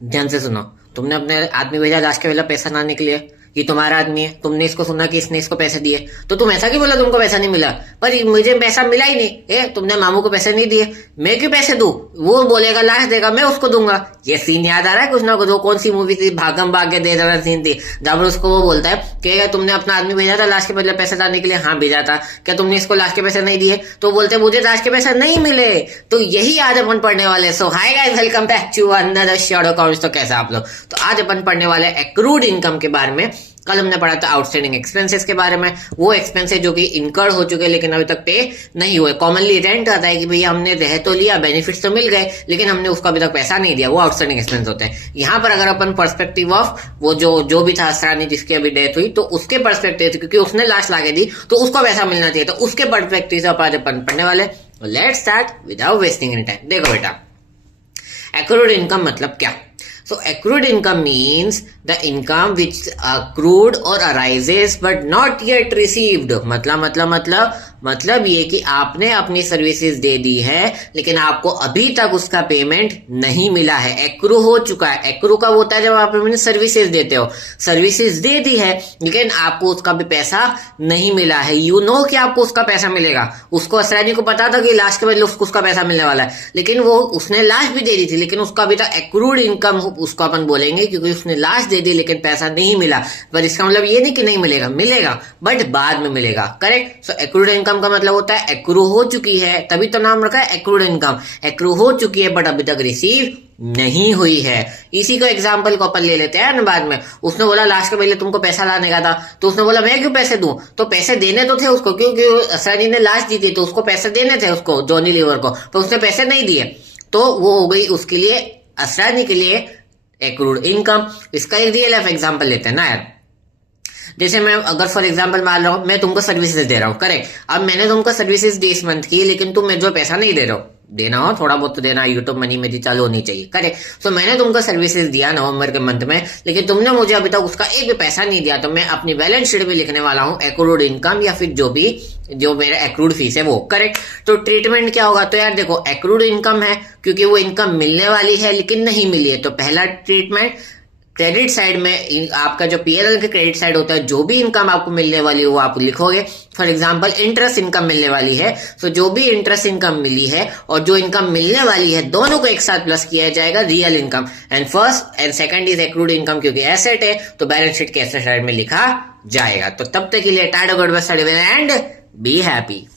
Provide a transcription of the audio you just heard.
ध्यान से सुनो। तुमने अपने आदमी भेजा लाश के वेला पैसा लाने के लिए, ये तुम्हारा आदमी है, तुमने इसको सुना कि इसने इसको पैसे दिए, तो तुम ऐसा क्यों बोला तुमको पैसा नहीं मिला? पर मुझे पैसा मिला ही नहीं। तुमने मामू को पैसे नहीं दिए, मैं क्यों पैसे दूं? वो बोलेगा लाश देगा, मैं उसको दूंगा। ये सीन याद आ रहा है कुछ ना कुछ? वो कौन सी मूवी थी, भागम भाग के दे रहा सीन थी, जहां पर उसको वो बोलता है कि तुमने अपना आदमी भेजा था लाश के बदले पैसे लाने के लिए? हाँ भेजा था। क्या तुमने इसको लाश के पैसे नहीं दिए? तो बोलते मुझे लाश के पैसे नहीं मिले। तो यही आज अपन पढ़ने वाले। So hi guys, welcome back to another shadow accounts. तो कैसे आप लोग? तो आज अपन पढ़ने वाले एक्रूड इनकम के बारे में। कल हमने पढ़ा था आउटस्टैंडिंग एक्सपेंसेस के बारे में। वो एक्सपेंसेस जो कि इनकर्ड हो चुके लेकिन अभी तक पे नहीं हुए। कॉमनली रेंट आता है कि भैया हमने रह तो लिया, बेनिफिट्स तो मिल गए, लेकिन हमने उसका अभी तक पैसा नहीं दिया। वो आउटस्टैंडिंग एक्सपेंस होते हैं। यहाँ पर अगर अपन पर्सपेक्टिव ऑफ वो जो भी था असरानी जिसकी अभी डेथ हुई, तो उसके पर्सपेक्टिव से, क्योंकि उसने लाश लाके दी तो उसको पैसा मिलना चाहिए, तो उसके पर्सपेक्टिव से अपन पढ़ने वाले। Let's start without wasting any time. देखो बेटा, एक्रूड इनकम मतलब क्या? So accrued income means the income which accrued or arises but not yet received। मतलब ये कि आपने अपनी सर्विसेज दे दी है लेकिन आपको अभी तक उसका पेमेंट नहीं मिला है। एक्रू हो चुका है। एक्रू कब होता है? जब आप अपनी सर्विसेज देते हो। सर्विसेज दे दी है लेकिन आपको उसका भी पैसा नहीं मिला है। यू नो कि आपको उसका पैसा मिलेगा। उसको असरानी को पता था कि लाश के बदले उसको उसका पैसा मिलने वाला है, लेकिन वो उसने लाश भी दे दी थी, लेकिन उसका अभी तक एक्रूड इनकम उसको अपन बोलेंगे क्योंकि उसने लाश दे दी लेकिन पैसा नहीं मिला। पर इसका मतलब ये नहीं कि नहीं मिलेगा, मिलेगा बट बाद में मिलेगा। करेक्ट। सो एक्रूड इनकम का मतलब होता है एक्रू हो चुकी है, तभी तो नाम रखा है एक्रूड इनकम। एक्रू हो चुकी है बट अभी तक रिसीव नहीं हुई है। इसी को एग्जाम्पल को अपन ले लेते हैं ना बाद में। उसने बोला लाश के पहले तुमको पैसा लाने का था, तो उसने बोला मैं क्यों पैसे दूं? तो पैसे देने तो थे उसको, क्योंकि असरानी ने लाश दी थी तो उसको पैसे देने थे उसको, जॉनी लीवर को, पर उसने पैसे नहीं दिए, तो वो हो गई उसके लिए, असरानी के लिए एक्रूड इनकम। इसका एक रियल लाइफ एग्जांपल लेते हैं ना यार। जैसे मैं अगर फॉर एग्जांपल मान लो मैं तुमको सर्विसेज दे रहा हूँ, करेक्ट। अब मैंने तुमको सर्विसेज दी इस मंथ की, लेकिन तुम मुझे पैसा नहीं दे रहे हो। देना हो थोड़ा बहुत तो देना, यूट्यूब मनी मेरी चालू होनी चाहिए, करेक्ट। सो मैंने तुमको सर्विसेज दिया नवंबर के मंथ में, लेकिन तुमने मुझे अभी तक उसका एक भी पैसा नहीं दिया, तो मैं अपनी बैलेंस शीट में लिखने वाला हूँ एक्रूड इनकम, या फिर जो मेरा एक्रूड फीस है वो, करेक्ट। तो ट्रीटमेंट क्या होगा? तो यार देखो, एक्रूड इनकम है क्योंकि वो इनकम मिलने वाली है लेकिन नहीं मिली है, तो पहला ट्रीटमेंट क्रेडिट साइड में आपका जो पीएनएल के क्रेडिट साइड होता है, जो भी इनकम आपको मिलने वाली है वो आप लिखोगे। फॉर एग्जांपल इंटरेस्ट इनकम मिलने वाली है, तो जो भी इंटरेस्ट इनकम मिली है और जो इनकम मिलने वाली है, दोनों को एक साथ प्लस किया जाएगा real income. And first and second is accrued income क्योंकि एसेट है, तो बैलेंस शीट के एसेट साइड में लिखा जाएगा। तो तब तक के लिए tata good bye and be happy.